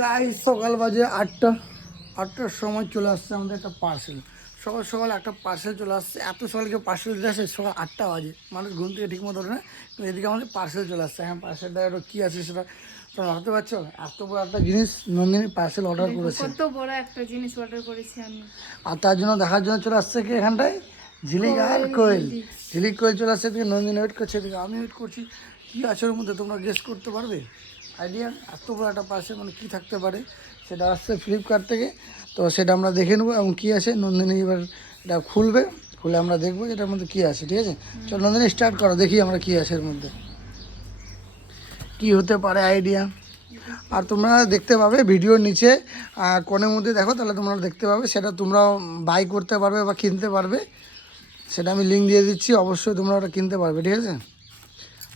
Guys সকাল বাজে 8টার সময় চলে আসছে আমাদের একটা পার্সেল। সকাল সকাল একটা পার্সেল চলে আসছে। এত সকাল কেউ পার্সেল দিতে আসে? সকাল 8টা বাজে, মানুষ ঘুম থেকে ঠিক মতো ওঠে না, কিন্তু এদিকে আমাদের পার্সেল চলে আসছে। হ্যাঁ, পার্সেলটা একটু কী আছে সেটা তোমরা ভাবতে পারছো? এত বড় একটা জিনিস নন্দিনী পার্সেল অর্ডার করেছে। কত বড় একটা জিনিস অর্ডার করেছি আমি। আর তার জন্য দেখার জন্য চলে আসছে কি এখানটায় ঝিলিক আর কোয়েল। ঝিলিক কোয়েল চলে আসছে, এদিকে নন্দিনী ওয়েট করছে, এদিকে আমি ওয়েট করছি। কী আছে ওর মধ্যে তোমরা গেস করতে পারবে? আইডিয়া? এত বড় একটা পার্সেল, মানে কী থাকতে পারে? সেটা আসছে ফ্লিপকার্ট থেকে, তো সেটা আমরা দেখে নেবো এবং কী আছে। নন্দিনী এবার এটা খুলবে, খুলে আমরা দেখবো এটার মধ্যে কী আছে। ঠিক আছে, চল নন্দিনী স্টার্ট করো, দেখি আমরা কী আছে এর মধ্যে, কী হতে পারে আইডিয়া। আর তোমরা দেখতে পাবে ভিডিওর নিচে কোণের মধ্যে দেখো, তাহলে তোমরা দেখতে পাবে, সেটা তোমরাও বাই করতে পারবে বা কিনতে পারবে। সেটা আমি লিঙ্ক দিয়ে দিচ্ছি, অবশ্যই তোমরা ওটা কিনতে পারবে। ঠিক আছে,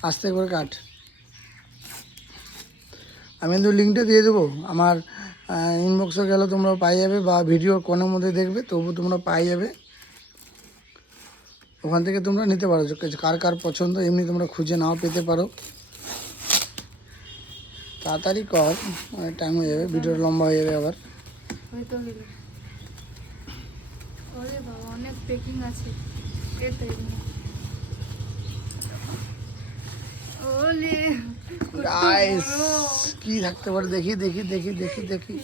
আস্তে করে কাট, আমি কিন্তু লিঙ্কটা দিয়ে দেবো আমার ইনবক্সে গেলে তোমরা পাই যাবে, বা ভিডিও কোণের মধ্যে দেখবে তবু তোমরা পাই যাবে। ওখান থেকে তোমরা নিতে পারো, কার কার পছন্দ এমনি তোমরা খুঁজে নাও পেতে পারো। তাড়াতাড়ি কর, অনেক টাইম হয়ে যাবে, ভিডিওটা লম্বা হয়ে যাবে আবার। ওরে বাবা, অনেক প্যাকিং আছে। ওলে গাইস কি থাকতে পারে, দেখি দেখি দেখি দেখি দেখি।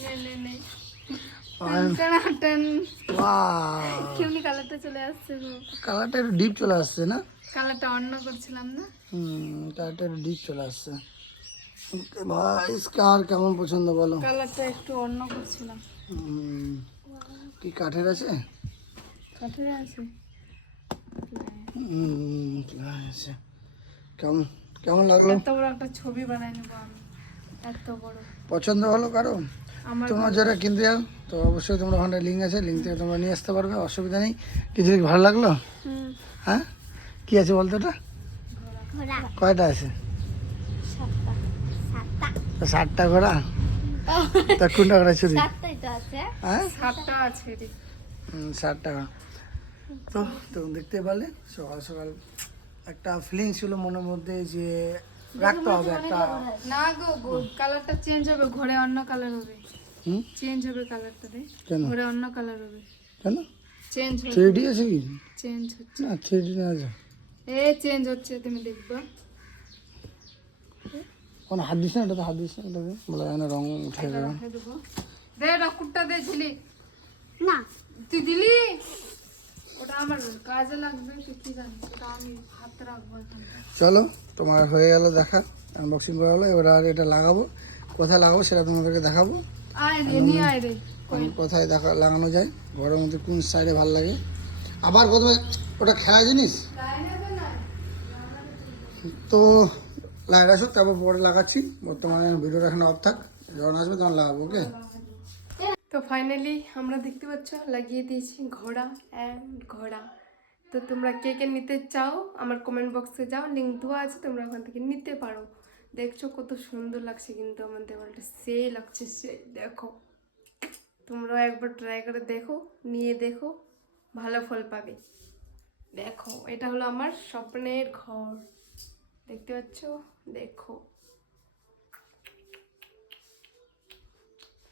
কেমনি কালারটা চলে আসছে গো। কালারটা একটু ডিপ চলে আসছে না? কালারটা অন্য করছিলাম না। কালারটা একটু ডিপ চলে আসছে। ভাই কার কেমন পছন্দ বলো? কালারটা একটু অন্য করছিলাম। কি কাঠের আছে? কাঠের আছে। আছে। কেমন কেমন লাগলো? এত বড় একটা ছবি বানাই নেব আমি, এত বড়। পছন্দ হলো কারো? তোমরা যারা কিনতে যাও তো অবশ্যই তোমরা ওখানে লিঙ্ক আছে, লিঙ্ক থেকে তোমরা নিয়ে আসতে পারবে, অসুবিধা নেই। কিছু ভালো লাগলো? হ্যাঁ, কি আছে বলতো এটা? কয়টা আছে? 7টা ঘোড়া। তা কোনটা ঘোড়া চুরি? হ্যাঁ, 7টা আছে। 7টা। তো তুমি দেখতে পারলে সকাল সকাল একটা ফিলিং ছিল মনের মধ্যে যে রাখতে হবে একটা। না গো, কালারটা চেঞ্জ হবে, ঘরে অন্য কালার হবে। চেঞ্জ হবে কালারটা রে, ঘরে অন্য কালার হবে। কেন? চেঞ্জ হবে। 3D আছে কি? চেঞ্জ হচ্ছে না 3D না আছে। চেঞ্জ হচ্ছে, তুমি দেখবা। কোন হাত দিস না, এটা তো হাত দিস না, এটা বলে না রং উঠে যাবে। দে রকুটটা দে ঝিলি। না তুই দিলি, ওটা আমার কাজে লাগবে, তুই কি জানিস, ওটা আমি হাতে রাখবো এখানে। চলো তোমার হয়ে গেল দেখা, আনবক্সিং করা হলো, এবার আর এটা লাগাবো। কোথায় লাগাবো সেটা তোমাদেরকে দেখাবো। আয় রে, নিয়ে আয় রে। কোথায় লাগানো যায়, ঘরের মধ্যে কোন সাইডে ভালো লাগে। আবার কোথায়, ওটা খেলা জিনিস তো লাগাই আসুক, তারপর পরে লাগাচ্ছি। বর্তমানে ভিডিওটা এখানে অফ থাক, যখন আসবে তখন লাগাবো। ওকে, তো ফাইনালি আমরা দেখতে পাচ্ছ লাগিয়ে দিয়েছি ঘোড়া অ্যান্ড ঘোড়া। তো তোমরা কে কে নিতে চাও আমার কমেন্ট বক্সে যাও, লিঙ্ক দেওয়া আছে, তোমরা ওখান থেকে নিতে পারো। দেখছো কত সুন্দর লাগছে, কিন্তু আমার দেওয়ালটা সেই লাগছে, সেই দেখো। তোমরাও একবার ট্রাই করে দেখো, নিয়ে দেখো, ভালো ফল পাবে। দেখো এটা হলো আমার স্বপ্নের ঘর, দেখতে পাচ্ছ, দেখো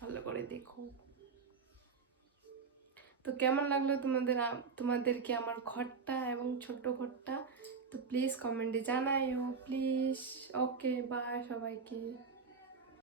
ভালো করে দেখো। তো কেমন লাগলো তোমাদেরকে আমার ঘরটা এবং ছোট্ট ঘরটা? তো প্লিজ কমেন্টে জানাইও প্লিজ। ওকে, বাই সবাইকে।